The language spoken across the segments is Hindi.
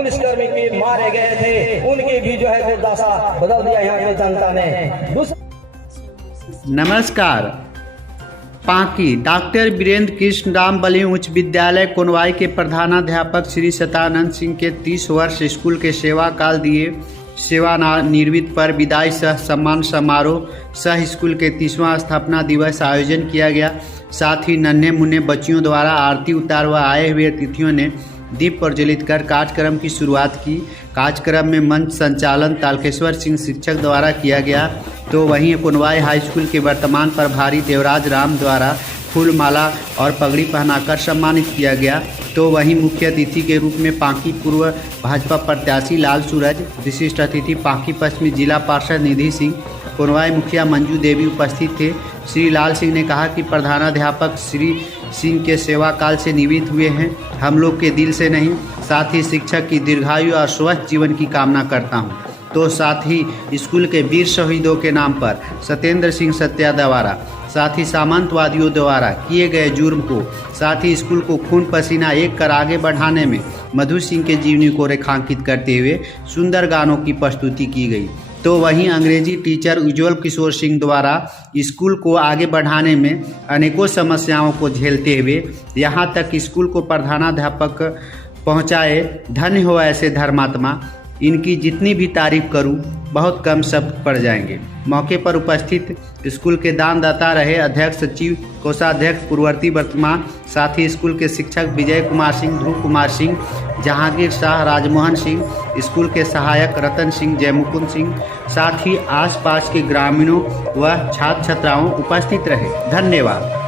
पुलिसकर्मी भी मारे गए थे, उनकी भी जो है दुर्दशा बदल दिया यहाँ की जनता ने। नमस्कार। पांकी डॉक्टर वीरेंद्र कृष्ण राम बलि उच्च विद्यालय कोनवाई के प्रधानाध्यापक श्री सतानंद सिंह के 30 वर्ष स्कूल के सेवा काल दिए सेवानिवृत्त पर विदाई सह सम्मान समारोह सह स्कूल के 30वां स्थापना दिवस आयोजन किया गया। साथ ही नन्हे मुन्ने बच्चियों द्वारा आरती उतार व आए हुए अतिथियों ने दीप प्रज्वलित कर कार्यक्रम की शुरुआत की। कार्यक्रम में मंच संचालन तारकेश्वर सिंह शिक्षक द्वारा किया गया, तो वहीं कोनवाई हाई स्कूल के वर्तमान प्रभारी देवराज राम द्वारा फूल माला और पगड़ी पहनाकर सम्मानित किया गया। तो वहीं मुख्य अतिथि के रूप में पांकी पूर्व भाजपा प्रत्याशी लाल सूरज, विशिष्ट अतिथि पांकी पश्चिमी जिला पार्षद निधि सिंह, कोनवाई मुखिया मंजू देवी उपस्थित थे। श्री लाल सिंह ने कहा कि प्रधानाध्यापक श्री सिंह के सेवा काल से निवृत्त हुए हैं, हम लोग के दिल से नहीं, साथ ही शिक्षक की दीर्घायु और स्वस्थ जीवन की कामना करता हूं। तो साथ ही स्कूल के वीर शहीदों के नाम पर सत्येंद्र सिंह सत्या द्वारा, साथ ही सामंतवादियों द्वारा किए गए जुर्म को, साथ ही स्कूल को खून पसीना एक कर आगे बढ़ाने में मधु सिंह के जीवनी को रेखांकित करते हुए सुंदर गानों की प्रस्तुति की गई। तो वहीं अंग्रेजी टीचर उज्ज्वल किशोर सिंह द्वारा स्कूल को आगे बढ़ाने में अनेकों समस्याओं को झेलते हुए यहाँ तक स्कूल को प्रधानाध्यापक पहुँचाए। धन्य हो ऐसे धर्मात्मा, इनकी जितनी भी तारीफ करूं बहुत कम शब्द पड़ जाएंगे। मौके पर उपस्थित स्कूल के दानदाता रहे अध्यक्ष सचिव कोषाध्यक्ष पूर्ववर्ती वर्तमान, साथ ही स्कूल के शिक्षक विजय कुमार सिंह, ध्रुव कुमार सिंह, जहांगीर शाह, राजमोहन सिंह, स्कूल के सहायक रतन सिंह, जयमुकुंद सिंह, साथ ही आसपास के ग्रामीणों व छात्र छात्राओं उपस्थित रहे। धन्यवाद।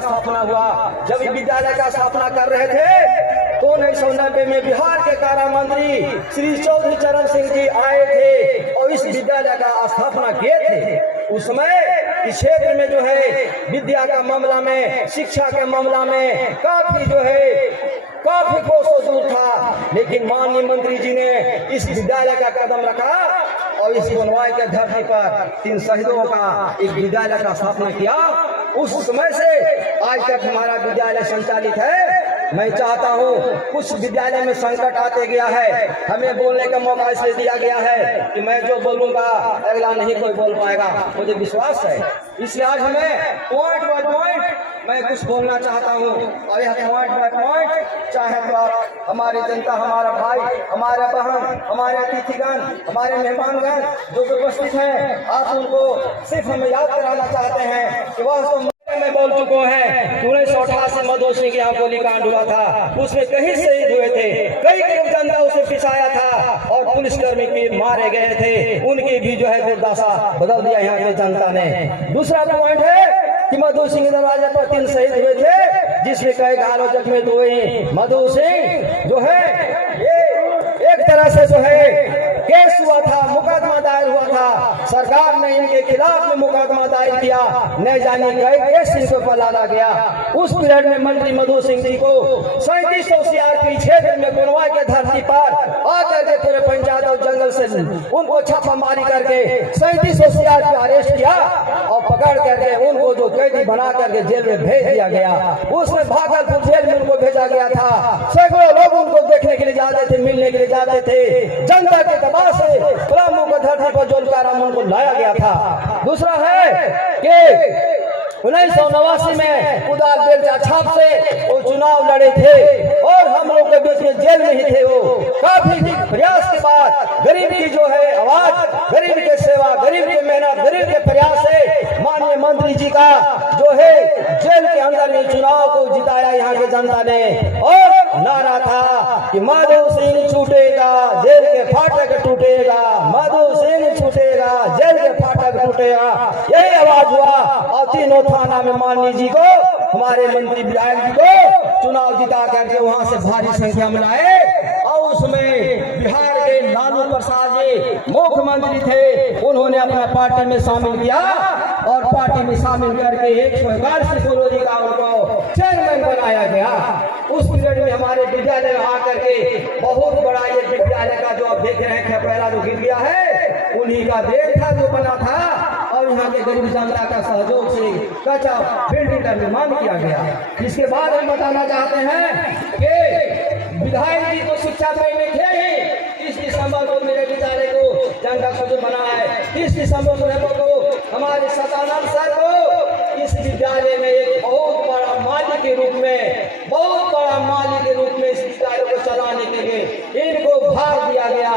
स्थापना हुआ, जब विद्यालय का स्थापना कर रहे थे तो 1990 में बिहार के कारा मंत्री श्री चौधरी चरण सिंह जी आए थे और इस विद्यालय का स्थापना किए थे। उस समय इस क्षेत्र में जो है विद्या का मामला में, शिक्षा के मामला में काफी जो है काफी कोसों दूर था, लेकिन माननीय मंत्री जी ने इस विद्यालय का कदम रखा और इस कोनवाई के धरती पर 3 शहीदों का एक विद्यालय का स्थापना किया। उस समय से आज तक हमारा विद्यालय संचालित है। मैं चाहता हूं, कुछ विद्यालय में संकट आते गया है, हमें बोलने का मौका इसलिए दिया गया है कि मैं जो बोलूंगा अगला नहीं कोई बोल पाएगा, मुझे विश्वास है। इसलिए आज हमें पॉइंट बाय पॉइंट मैं कुछ बोलना चाहता हूं और यह पॉइंट बाय पॉइंट चाहे तो आप हमारी जनता, हमारा भाई, हमारे बहन, हमारे अतिथिगण, हमारे मेहमानगण जो उपस्थित हैं, आप उनको सिर्फ हम याद कराना चाहते हैं कि वह में बोल चुके हैं। 1988 मधु सिंह के यहाँ गोलीकांड हुआ था, उसमें कई शहीद हुए थे, कई जनता उसे पिछाया था और पुलिसकर्मी भी मारे गए थे, उनकी भी जो है दुर्दशा बदल दिया यहाँ की जनता ने। दूसरा पॉइंट है कि मधु सिंह दरवाजे पर 3 शहीद हुए थे, जिसमें कई घायल जख्मी हुए। मधु सिंह जो है ये एक तरह से जो है केस हुआ था, मुकदमा दायर हुआ था, सरकार ने इनके खिलाफ में मुकदमा दायर किया, न जाने कई केस इनके ऊपर लादा गया। उस पीरियड में मंत्री मधु सिंह जी को 3700 सीआरपी क्षेत्र में कोनवाई के धरती पर आकर के पूरे पंचायत और जंगल से उनको छापामारी करके 3700 सीआरपी अरेस्ट किया और पकड़ करके उनको जो कैदी बना करके जेल में भेज दिया गया। उसमें भागलपुर जेल में उनको भेजा गया था। सैकड़ों लोग उनको देखने के लिए जाते थे, मिलने के लिए जाते थे। जनता के दबाव से गुलामों को धरती पर जोलकाराम उनको लाया गया था। दूसरा है कि 1989 में कुदाल बेलचा छाप से वो चुनाव लड़े थे और हम लोग के बीच में जेल में ही थे। वो काफी प्रयास के बाद गरीब की जो है आवाज, गरीब के सेवा, गरीब की मेहनत, गरीब के प्रयास से माननीय मंत्री जी का जो है जेल के अंदर में चुनाव को जिताया यहाँ के जनता ने और नारा था कि मधु सिंह छूटेगा, जेल के फाटक टूटेगा, मधु सिंह छूटेगा, जेल के फाटक टूटेगा। यही आवाज हुआ और तीनों थाना में माननीय जी को, हमारे मंत्री विधायक जी को चुनाव जिता करके वहां से भारी संख्या में लाए और उसमें बिहार के लालू प्रसाद जी मुख्यमंत्री थे, उन्होंने अपना पार्टी में शामिल किया और पार्टी में शामिल करके 111 कॉलोनी का उनको चेयरमैन बनाया गया। उस पीरियड में हमारे विद्यालय में आकर के बहुत बड़ा ये विद्यालय का जो आप देख रहे हैं पहला जो गिर गया है उन्हीं का देन था जो बना था, और यहाँ के गरीब जनता का सहयोग से कच्चा बिल्डिंग का निर्माण किया गया। इसके बाद हम बताना चाहते हैं कि विधायक जी को शिक्षा प्रेमी थे ही। 30 दिसंबर को मेरे विद्यालय को जनता सुधर बना है। 30 दिसंबर को हमारे सतानंद सर को इस विद्यालय में एक बहुत बड़ा माली के रूप में इस विद्यालय को चलाने के लिए इनको भार दिया गया।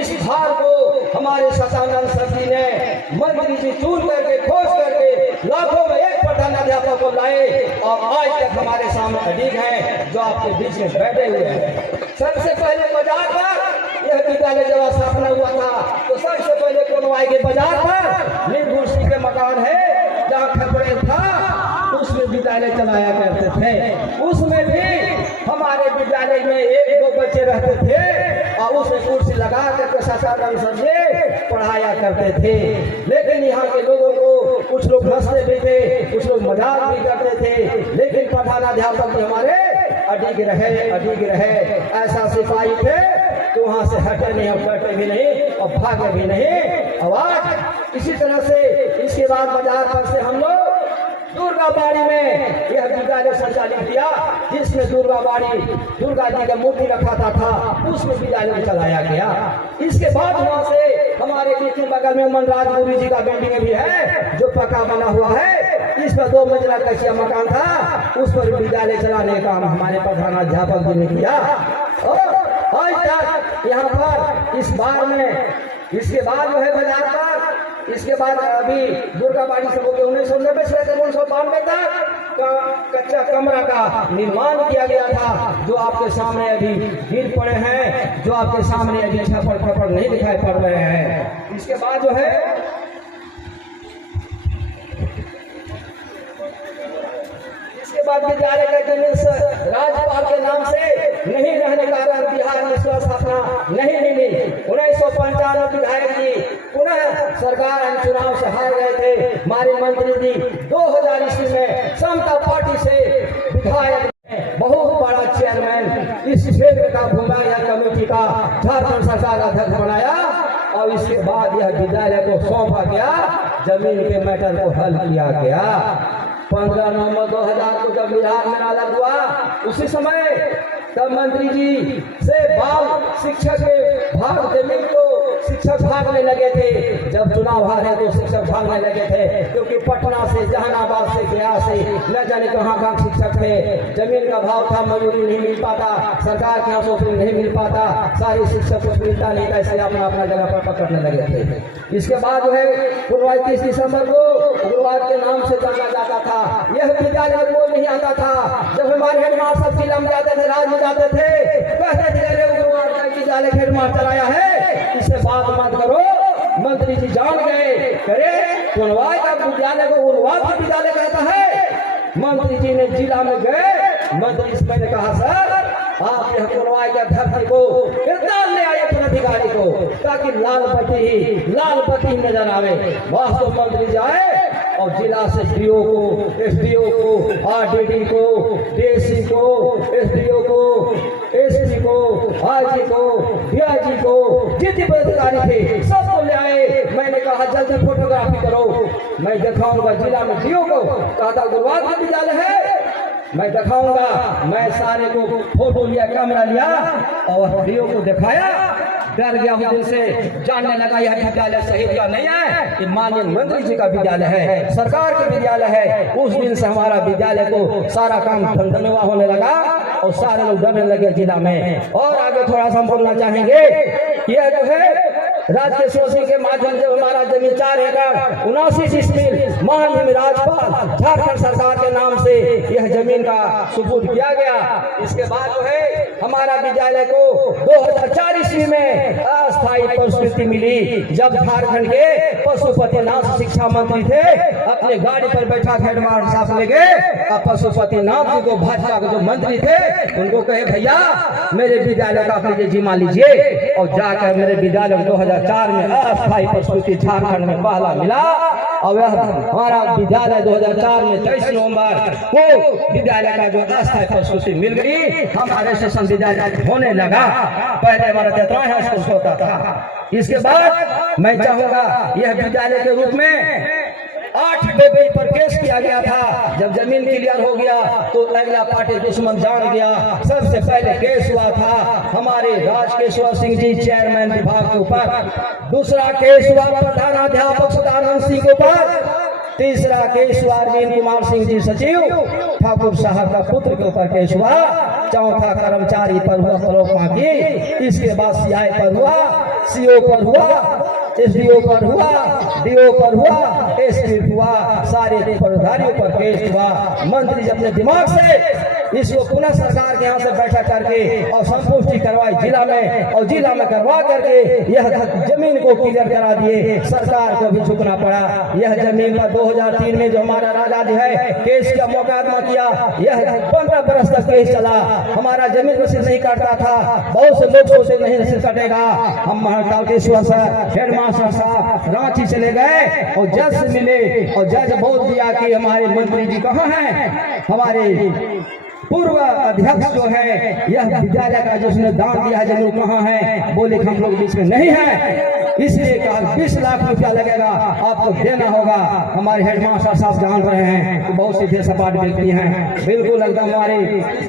इस भार को हमारे सतानंद सर जी ने मंत्री जी चुन करके खोज करके लाखों में एक प्रधानाध्यापक को लाए, और आज तक हमारे सामने अडिग है जो आपके बीच में बैठे हुए हैं। सबसे पहले बाजार पर यह विद्यालय जब स्थापना हुआ था तो सबसे पहले कोनवाई के बाजार पर नींबू के मकान है जहाँ खपड़े था, उसमें विद्यालय चलाया करते थे। उसमें भी हमारे विद्यालय में 1-2 बच्चे रहते थे और उसमें कुर्सी लगा करके सतानंद सर से पढ़ाया करते थे। लेकिन यहाँ के लोगों को कुछ लोग हंसते भी थे, कुछ लोग मजाक भी करते थे, लेकिन प्रधानाध्यापक भी हमारे अडिग रहे। ऐसा सिपाही थे तो वहाँ से हटे नहीं, अब बैठे भी नहीं और भागे भी नहीं। और आज इसी तरह से इसके बाद बाजार पर से हम लोग दुर्गाबाड़ी में यह विद्यालय संचालित किया, जिसमें दुर्गा जी का मूर्ति रखा था उसमें विद्यालय चलाया गया। इसके बाद वहाँ से हमारे नीचे बगल में मनराज गुरु जी का बिल्डिंग भी है जो पक्का बना हुआ है। इस पर 2 मंजिला कच्चा मकान था, उस पर विद्यालय चलाने का काम हमारे प्रधानाध्यापक जी ने किया। और आज तक यहाँ पर इस बार में इसके बाद जो है बाजार पर, इसके बाद अभी दुर्गाबाड़ी से होकर 1990 से 1992 तक कच्चा कमरा का निर्माण किया गया था, जो आपके सामने अभी गिर पड़े हैं, जो आपके सामने अभी छप्पर नहीं दिखाई पड़ रहे हैं। इसके बाद जो है विद्यालय का जमीन राज्यपाल के नाम से नहीं रहने का कारण बिहार में स्थापना नहीं मिली। 1995 विधायक जी पुनः सरकार चुनाव से हार गए थे। हमारे मंत्री जी 2000 ईस्वी में समता पार्टी से विधायक बहुत बड़ा चेयरमैन इस क्षेत्र का भूमाया कमेटी का झारखंड सरकार अध्यक्ष बनाया, और इसके बाद यह विद्यालय को सौंपा गया, जमीन के मैटर को हल किया गया। 15 नवंबर 2000 को जब बिहार में अलग हुआ, उसी समय तब मंत्री जी से बाल शिक्षक के भाग जमीन को शिक्षक भागने लगे थे। जब चुनाव हारे तो शिक्षक भागने लगे थे, क्योंकि पटना से, जहानाबाद से, गया से न जाने कहाँ शिक्षक थे। जमीन का भाव था, मजदूरी नहीं मिल पाता, सरकार के यहाँ से नहीं मिल पाता, सारे शिक्षक को मिलता नहीं, कैसे अपना जगह पर पकड़ने लगे थे। इसके बाद जो है 29 दिसंबर को गुरुवार के नाम से जाना जाता था। यह विद्यालय में कोई नहीं आता था। जब हमारे हेडमास्टर जिला में जाते थे, राज्य में जाते थे, कहते थे गुरुवार का विद्यालय हेडमास्टर आया है, इससे बात मत करो। मंत्री जी जान गए, करे कोनवाई का विद्यालय को उर्वाद विद्यालय कहता है। मंत्री जी ने जिला में गए, मंत्री से मैंने कहा सर आप यह कोनवाई का धरती को गिरदार ले आए अपने अधिकारी को, ताकि लाल बत्ती नजर आवे। वास्तव मंत्री जाए और जिला से डीओ को, एसडीओ को, आरडीडी को, डीसी को, एसडीओ को, एसपी को, आईजी को, डीआईजी को, जितने अधिकारी थे सबको ले आए। मैंने कहा जल्दी फोटोग्राफी करो, मैं दिखाऊंगा जिला में डीओ को। कहा गुरुवार का विद्यालय है, मैं दिखाऊंगा। मैं सारे को फोटो लिया, कैमरा लिया और डीओ को दिखाया। डर गया उस से, जानने लगा यह विद्यालय शहीद का नहीं है, ये माननीय मंत्री जी का विद्यालय है, सरकार का विद्यालय है। उस दिन से हमारा विद्यालय को सारा काम धंधनवा होने लगा और सारे लोग डरने लगे जिला में। और आगे थोड़ा सा हम बोलना चाहेंगे, यह जो है राज्य सोसी के माध्यम से हमारा जमीन 4 एकड़ 79 डिसमिल माननीय राज्यपाल झारखंड सरकार के नाम से यह जमीन का सुपुर्द किया गया। इसके बाद जो है हमारा विद्यालय को 2004 ईस्वी में अस्थायी पुरस्कृति मिली, जब झारखंड के पशुपतिनाथ शिक्षा मंत्री थे, अपने गाड़ी पर बैठा हेडमास्टर साहब ले गए और पशुपतिनाथ जी को, भाजपा के जो मंत्री थे, उनको कहे भैया मेरे विद्यालय का आप जिम्मा लीजिए, और जाकर मेरे विद्यालय में 2004 में अस्थायी प्रस्तुति झारखंड में पहला मिला। और यह हमारा विद्यालय 2004 में 23 नवंबर को विद्यालय का जो अस्थायी प्रस्तुति मिल गई, हमारे सेशन विद्यालय होने लगा। पहले हमारा 13 हाई स्कूल होता था। इसके बाद मैं चाहूंगा यह विद्यालय के रूप में 8 पेज पर केस किया गया था। जब जमीन क्लियर हो गया तो अगला पार्टी दुश्मन जान गया। सबसे पहले केस हुआ था हमारे राजकेश्वर सिंह जी चेयरमैन विभाग के ऊपर, दूसरा केस हुआ प्रधानाध्यापक सदानंद सिंह के ऊपर, तीसरा केस हुआ अरविंद कुमार सिंह जी सचिव ठाकुर साहब का पुत्र के ऊपर केस हुआ, चौथा कर्मचारी पर हुआ फरोख मांगी, इसके बाद सीआई पर हुआ, सीओ पर हुआ, एसडीओ पर हुआ, डीओ पर हुआ, एसपी हुआ, सारे पदाधिकारियों पर केस हुआ। मंत्री जी अपने दिमाग से इसको पुनः सरकार के यहाँ से बैठक करके और संपुष्टि करवाई जिला में, और जिला में करवा करके यह जमीन को क्लियर करा दिए। सरकार को भी झुकना पड़ा। यह जमीन का 2003 में जो हमारा राजा जी है केस का मुकदमा किया, यह 15 बरस तक केस चला। हमारा जमीन रसीद नहीं काटता था। बहुत से लोग सोचे नहीं रसीद कटेगा। हम तारकेश्वर सर हेडमास्टर साहब रांची चले गए और जज से मिले, और जज बोल दिया कि हमारे मंत्री जी कहाँ हैं, हमारे पूर्व अध्यक्ष जो है यह विद्यालय का जिसने दान दिया है जरूर कहाँ है, बोले हम लोग बीच में नहीं है, इसलिए कहा 20 लाख रुपया लगेगा, आपको देना होगा। हमारे हेडमास्टर साहब जान रहे हैं कि बहुत सीधे सपाट व्यक्ति हैं, बिल्कुल एकदम हमारे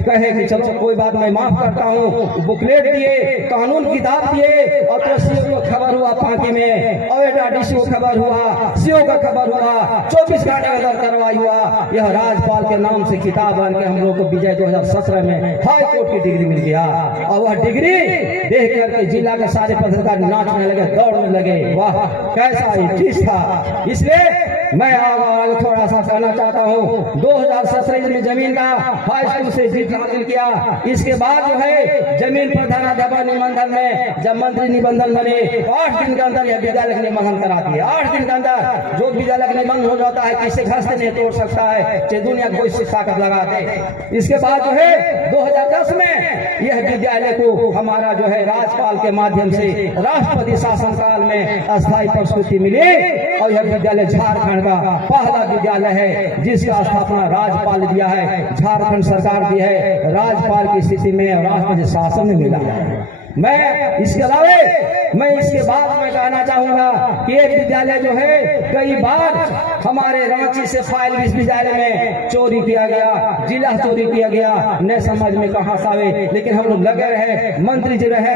कहे कि चलो कोई बात मैं माफ करता हूँ। बुकलेट दिए, कानून किताब दिए, और तो सीओ को खबर हुआ पांकी में, और डीसी को खबर हुआ, सीओ का खबर हुआ, 24 घंटे के अंदर कार्रवाई हुआ। यह राज्यपाल के नाम से किताब बन के हम लोग को विजय 2017 में हाई कोर्ट की डिग्री मिल गया। और वह डिग्री देख करके जिला के सारे पत्रकार नाचने लगे, दौड़ने लगे, वाह कैसा ये चीज था। इसलिए मैं आगे थोड़ा सा कहना चाहता हूँ, 2017 में जमीन का हाई स्कूल से जीत हासिल किया। इसके बाद जो है जमीन प्रधानाध्यापक निबंधन में जब मंत्री निबंधन बने, 8 दिन के अंदर यह विद्यालय निबंधन करा दिए। 8 दिन के अंदर जो विद्यालय का निबंधन हो जाता है किसी घर से नहीं तोड़ सकता है, चाहे दुनिया कोई से ताकत लगाते। इसके बाद जो है 2010 में यह विद्यालय को हमारा जो है राज्यपाल के माध्यम से राष्ट्रपति शासनकाल में अस्थायी प्रस्तुति मिली, और यह विद्यालय झारखंड का पहला विद्यालय है जिसका स्थापना राज्यपाल ने दिया है, झारखंड सरकार दी है, राज्यपाल की स्थिति में राष्ट्रपति शासन में मिला है। मैं इसके अलावा मैं इसके बाद में कहना चाहूंगा कि एक विद्यालय जो है कई बार हमारे रांची से फाइल इस विद्यालय में चोरी किया गया, जिला चोरी किया गया, न समझ में कहां से आवे, लेकिन हम लोग लगे रहे, मंत्री जी रहे,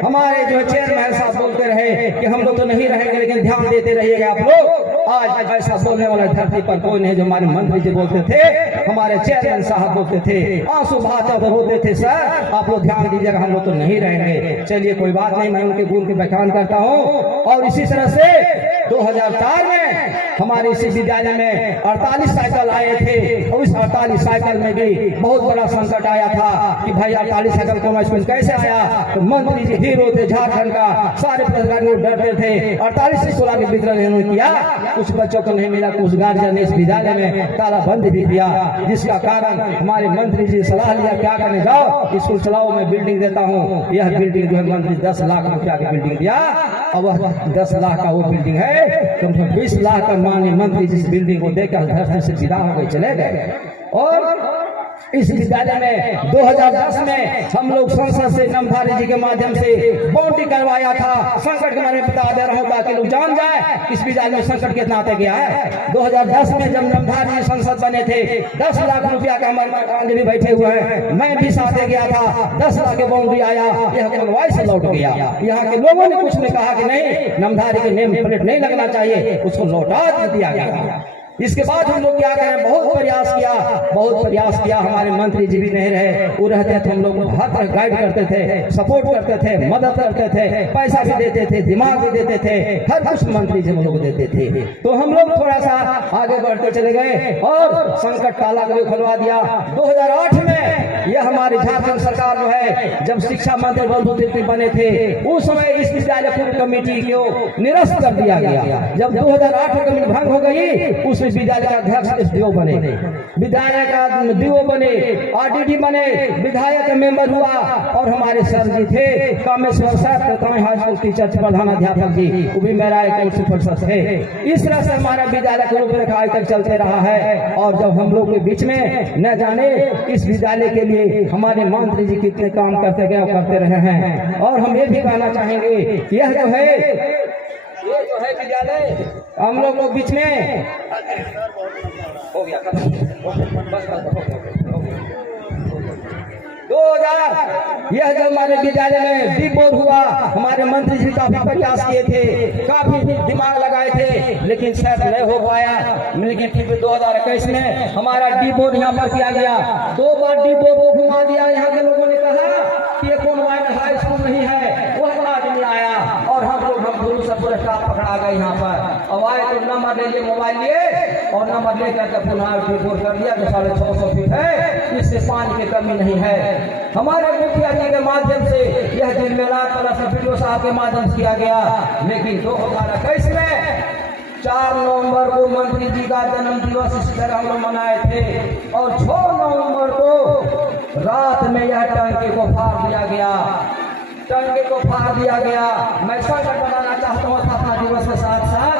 हमारे जो चेयरमैन साहब बोलते रहे कि हम लोग तो नहीं रहेंगे लेकिन ध्यान देते रहिएगा आप लोग। आज ऐसा बोलने वाला धरती पर कोई नहीं। जो हमारे मंत्री जी बोलते थे, हमारे चेयरमैन साहब बोलते थे, आंसू बहाते होते थे, सर आप लोग ध्यान दीजिएगा, हम लोग तो नहीं रहेंगे। चलिए कोई बात नहीं, मैं उनके गुण की व्याख्यान करता हूँ। और इसी तरह से 2004 में हमारे इसी विद्यालय में 48 साइकिल आए थे, और इस 48 साइकिल में भी बहुत बड़ा संकट आया था कि भाई 48 साइकिल कॉमर्स स्कूल कैसे आया। तो मंत्री जी हीरो थे झारखंड का, सारे पत्रकार डरते थे। 48 स्कूल के वितरण इन्होंने किया, कुछ बच्चों को नहीं मिला, कुछ गार्जियन ने इस विद्यालय में तालाबंद भी किया, जिसका कारण हमारे मंत्री जी सलाह लिया क्या करने जाओ स्कूल चलाओ, मैं बिल्डिंग देता हूँ। यह बिल्डिंग जो है मंत्री 10 लाख रुपया की बिल्डिंग दिया, और वह 10 लाख का वो बिल्डिंग है, कम से कम 20 लाख का माननीय मंत्री जिस बिल्डिंग को देखकर धरती से विदा हो गए, चले गए। और इस विद्यालय में 2010 में हम लोग संसद से नमधारी जी के माध्यम से बाउंड्री करवाया था। संकट के बारे में बता दे रहा हूँ ताकि लोग जान जाए इस विद्यालय में संकट कितना आते गया है। 2010 में जब नमधारी जी संसद बने थे, 10 लाख रुपया का हमारे भी बैठे हुए हैं, मैं भी साथ गया था। 10 लाख के बाउंड्री आया, यह बनवाई से लौट गया। यहाँ के लोगों ने कुछ ने कहा कि नहीं, नमधारी के नेम प्लेट नहीं लगना चाहिए, उसको लौटा दिया गया। इसके बाद हम लोग क्या करें, बहुत प्रयास किया, हमारे मंत्री जी भी नहीं रहे, वो रहते थे, हम लोग हर तरह गाइड करते थे, सपोर्ट करते थे, मदद करते थे, पैसा भी देते थे, दिमाग भी देते थे, हर कुछ मंत्री जी हम लोग देते थे। तो हम लोग थोड़ा सा आगे बढ़ते चले गए और संकट काला को खुलवा दिया। 2008 में यह हमारी झारखंड सरकार जो है, जब शिक्षा मंत्री बंधु तिर्की बने थे, उस समय इस विद्यालय पूरी कमेटी को निरस्त कर दिया गया। जब 2008 में कमेटी भंग हो गई, उस विद्यालय का अध्यक्ष एसडीओ बने। विद्यालय का बीओ बने, आरडीडी बने, विधायक मेंबर हुआ, और हमारे सर जी थे Kameshwar sir, high school teacher प्रधानाध्यापक जी, वो भी मेरा एक उच्च परिषद थे। इस तरह से हमारा विद्यालय का रूपरेखा आज तक चलते रहा है। और जब हम लोग के बीच में न जाने इस विद्यालय के लिए हमारे मंत्री जी कितने काम करते गए और करते रहे हैं। और हम ये भी कहना चाहेंगे, यह जो है विद्यालय हम लोग के बीच में हो गया, बस 2000 यह जो हमारे विद्यालय में डी बोर्ड हुआ, हमारे मंत्री जी काफी प्रयास किए थे, काफी दिमाग लगाए थे, लेकिन शायद नहीं हो पाया। लेकिन फिर 2021 में हमारा डी बोर्ड यहाँ पर किया गया। 2 बार डी बोर्ड को घुमा दिया। यहाँ के लोगों ने कहा कि ये कोनवाई में हाई स्कूल नहीं है, वह आदमी आया और हम गुरु से पूरे स्टाफ पकड़ा गए यहाँ पर। अब आए तो नंबर ले लिए, मोबाइल लिए और नंबर लेकर के पुनः रिपोर्ट कर दिया जो 650 फीट है, इससे पानी की कमी नहीं है। हमारे मुखिया जी के माध्यम से यह दिन मेला वीडियो साहब के माध्यम से किया गया। लेकिन 2021 में 4 नवंबर को मंत्री जी का जन्म दिवस इस तरह हम लोग मनाए थे, और 6 नवंबर को रात में यह टंकी को फाड़ दिया गया। टंकी को फाड़ दिया गया। मैं संकट बनाना चाहता हूँ स्थापना दिवस के साथ साथ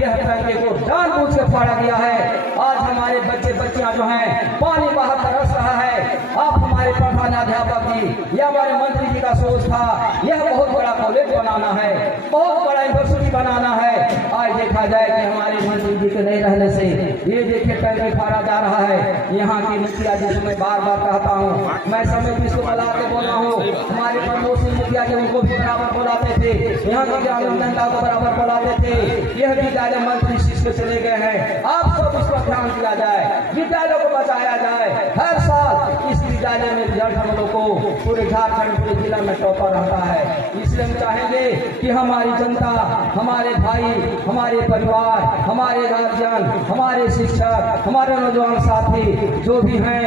यह टंकी को जानबूझ के फाड़ा गया है। आज हमारे बच्चे बच्चियां जो हैं पानी बाहर तरस रहा है। आप हमारे प्रधानाध्यापक जी या हमारे मंत्री जी का सोच था यह बहुत बड़ा कॉलेज बनाना है, बहुत बड़ा यूनिवर्सिटी बनाना है। आज देखा जाए कि हमारे मंत्री जी के नहीं रहने से ये देखिए टंकी फाड़ा जा रहा है। यहाँ की मुखिया जी से मैं बार बार कहता हूँ, मैं समिति को बुला के बोला हूँ, हमारे प्रमोद सिंह मुखिया जी उनको भी बराबर बुलाते थे, यहाँ की ग्रामीण जनता को बराबर बुलाते थे। यह विद्यालय मंत्री शिष्य चले गए हैं। आप सब इस पर ध्यान दिया जाए, विद्यालय को बचाया जाए। हर साल इस विद्यालय में रिजल्ट हम लोग को पूरे झारखंड पूरे जिला में टॉपर रहता है। इसलिए हम चाहेंगे कि हमारी जनता, हमारे भाई, हमारे परिवार, हमारे गार्जियन, हमारे शिक्षक, हमारे नौजवान साथी जो भी हैं,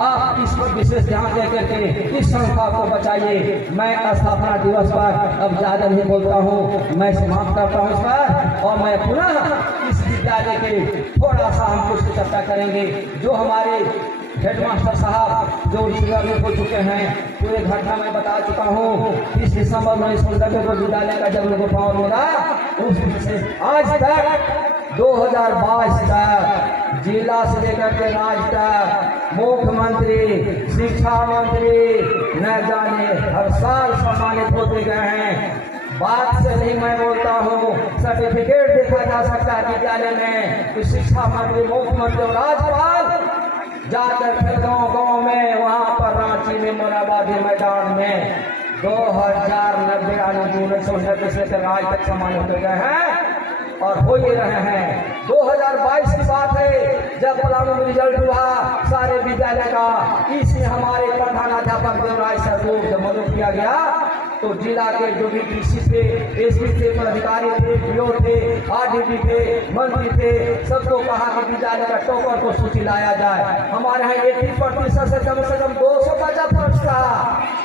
आप इस पर विशेष ध्यान दे करके इस संस्था को बचाइए। मैं स्थापना दिवस पर अब ज्यादा नहीं बोलता हूँ, मैं समाप्त करता हूँ इस पर, और मैं पुनः इस विद्यालय के थोड़ा सा हम कुछ चर्चा करेंगे। जो हमारे हेडमास्टर साहब जो रिश्तेदार हो चुके हैं, पूरे घटना में बता चुका हूँ। 30 दिसंबर 1990 को विद्यालय का जब उनको पावर मिला, उस से आज तक 2022 तक जिला से लेकर के राज्य तक मुख्यमंत्री, शिक्षा मंत्री न जाने हर साल सम्मानित होते गए हैं। बात से नहीं मैं बोलता हूँ, सर्टिफिकेट देखा जा सकता है विद्यालय में कि शिक्षा मंत्री, मुख्यमंत्री और राज्यपाल जाकर फिर गाँव में, वहाँ पर रांची में, मोराबादी मैदान में 2090 1990 से आज तक सम्मान होते गए हैं और हो ही रहे हैं। 2022 की बात है जब पलामू में रिजल्ट हुआ सारे विद्यालय का, इसमें हमारे प्रधानाध्यापक देवराज सर को जब मदद किया गया तो जिला के जो भी डीसी थे, एसपी थे, पदाधिकारी थे, डीओ थे, आरडीडी थे, मंत्री थे, सबको कहा कि विद्यालय का टॉपर को सूची लाया जाए। हमारे यहाँ 80% से कम 200 बचा फर्स्ट था,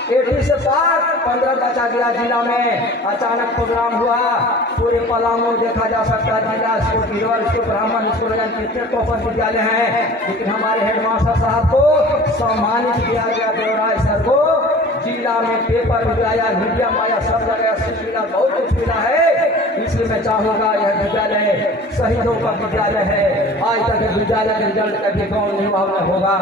80 से पार 15 बचा गया जिला में। अचानक प्रोग्राम हुआ, पूरे पलामू देखा जा सकता है जिला स्कूल, गिरवर स्कूल, ब्राह्मण स्कूल, कितने टॉपर विद्यालय हैं। लेकिन हमारे हेडमास्टर साहब को सम्मानित किया गया, देवराज सर को जिला में पेपर मिलाया, मीडिया माया, सब जगह सीट मिला, बहुत कुछ मिला है। इसलिए मैं चाहूंगा यह विद्यालय शहीदों का विद्यालय है। आज तक विद्यालय का रिजल्ट कभी गाँव नहीं होगा।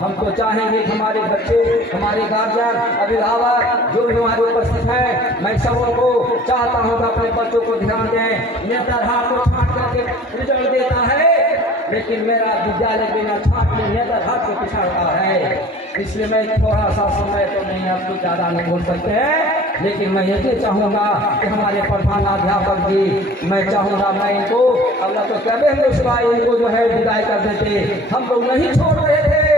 हम तो चाहेंगे कि हमारे बच्चे, हमारे गार्जियन, अभिभावक जो भी हमारे उपस्थित हैं, मैं सबों को चाहता हूँ कि अपने बच्चों को ध्यान दें। नेतरहाट को छाट करके रिजल्ट देता है, लेकिन मेरा विद्यालय बिना छाट में नेतरहाट को पिछाड़ता है। इसलिए मैं थोड़ा सा समय तो नहीं, अब तो ज़्यादा नहीं बोल सकते हैं, लेकिन मैं ये चाहूँगा कि हमारे प्रधानाध्यापक जी, मैं चाहूँगा मैं इनको अल्लाह तो कभी हम लोग इनको जो है विदाई कर देते, हम लोग नहीं छोड़ रहे थे।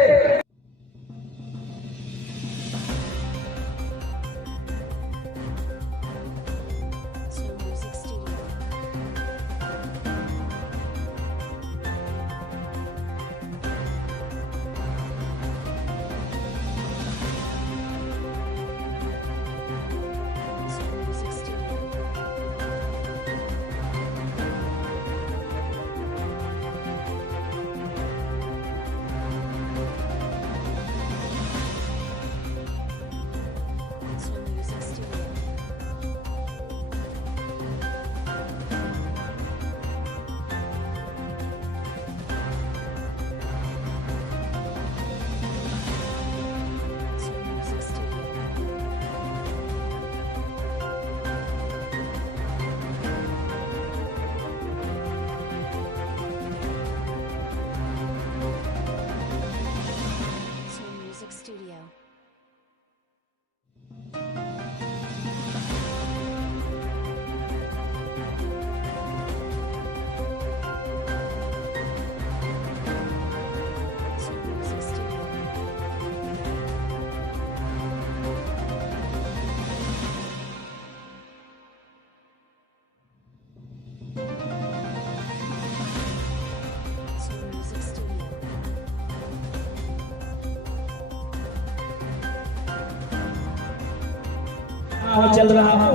हो, चल रहा हो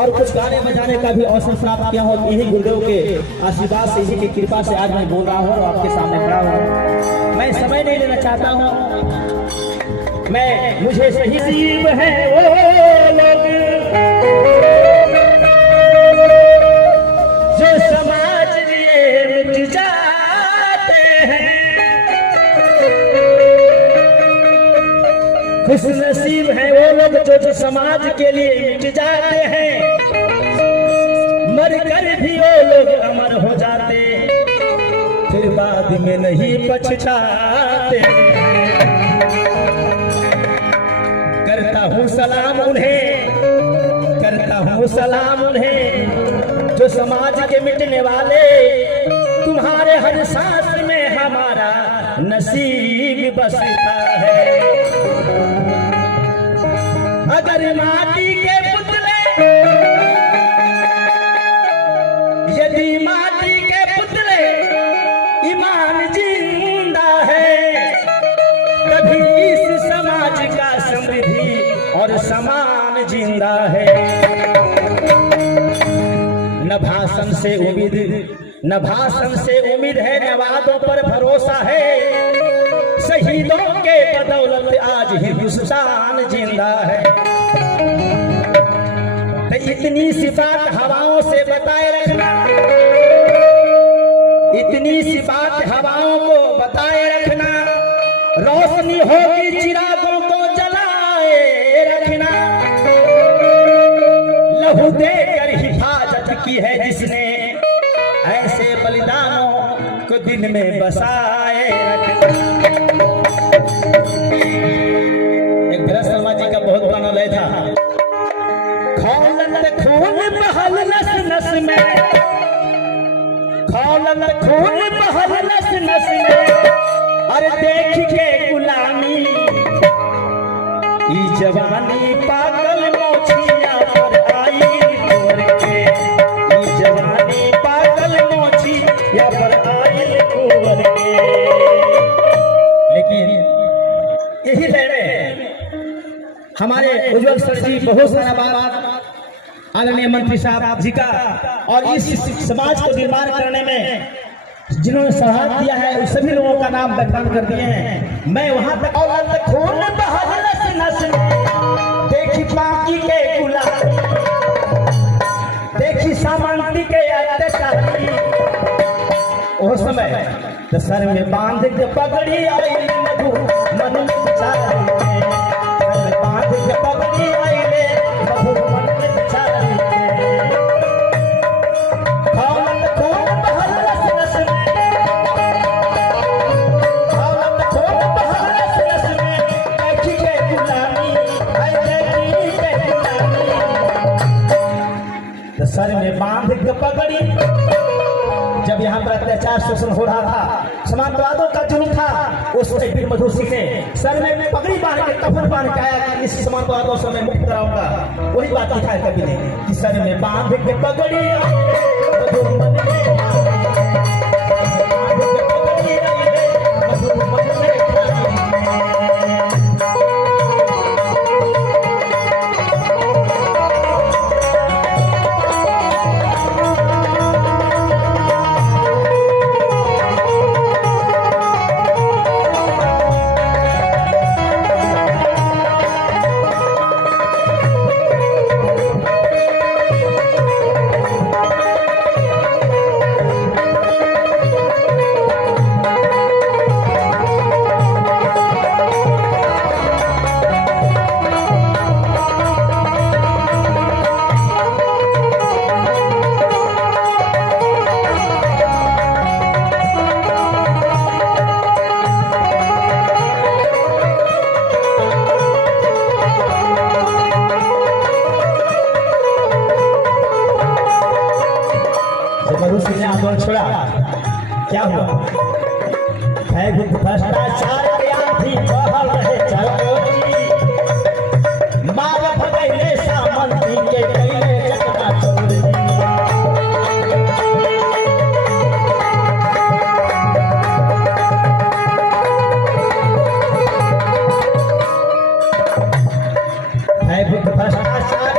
और कुछ गाने बजाने का भी अवसर प्राप्त किया हो। इन्हीं गुरुदेव के आशीर्वाद से, इसी की कृपा से आज मैं बोल रहा हूँ और आपके सामने खड़ा हूँ। मैं समय नहीं लेना चाहता हूँ। मुझे सही नसीब है वो लोग जो समाज लिए मिट जाते हैं। खुश नसीब है वो लोग जो समाज के लिए मिट जाते हैं। मर कर भी वो लोग अमर हो जाते, फिर बाद में नहीं पछताते। करता हूँ सलाम उन्हें, करता हूँ सलाम उन्हें जो समाज के मिटने वाले। तुम्हारे हर सांस में हमारा नसीब बसता है। अगर माटी के पुतले, यदि माटी के पुतले ईमान जिंदा है, तभी इस समाज का समृद्धि और समान जिंदा है। न भाषण से उम्मीद, न भाषण से उम्मीद है, न वादों पर भरोसा है। शहीदों के बदौलत आज हिंदुस्तान जिंदा है। तो इतनी सी बात हवाओं से बताए रखना, इतनी सी बात हवाओं को बताए रखना। रोशनी होगी चिरागों को जलाए रखना। लहू देकर हिफाजत की है जिसने, ऐसे बलिदानों को दिल में बसाए रखना। एक भरत शर्मा जी का बहुत पुराना लय था। खौलत खून बहल नस नस में, खौलत खून बहल नस नस में। अरे देख के गुलामी ई जवानी पागल मोछिया पर आई तोड़ के। ई जवानी पागल मोछिया पर आई तोड़ के। लेकिन यही लहरें हमारे उज्जवल सर जी बहुत सारा बात आदरणीय मंत्री साहब जी का और इस समाज को निर्माण करने में जिन्होंने साथ दिया है उन सभी लोगों का नाम बखान कर दिए हैं। मैं वहां तक औरत खून बहल नस नस में, देखी बाकी के गुलाम, देखी सामंती के अत्याचारी। वो समय तो सर में बांध के पगड़ी आई मधु मन चारी, बांध के पगड़ी आई मधु मन चारी। खौलत खून बहल नस नस में, खौलत खून बहल नस नस में। देखी के गुलामी, देखी के गुलामी। तो सर में बांध के पगड़ी, जब यहाँ पर अत्याचार शोषण हो रहा था, समाजवादों का जुलूम था, उस समय वीर मधु सिंह ने सर में पगड़ी बांध के, कफन बांध के आया कि इस समाजवादों से मैं मुक्त कराऊंगा। वही बात दिखाया कभी ने कि सर में बांध के पगड़ी मधु मन में, बांध के पगड़ी मधु मन में। मधु सिंह ने आंदोलन छोड़ा, क्या हुआ? है भ्रष्टाचार के आंधी बहल रहे चकोरी, मार भगैले सामंती के कैले चकना छोड़ी। है भ्रष्टाचार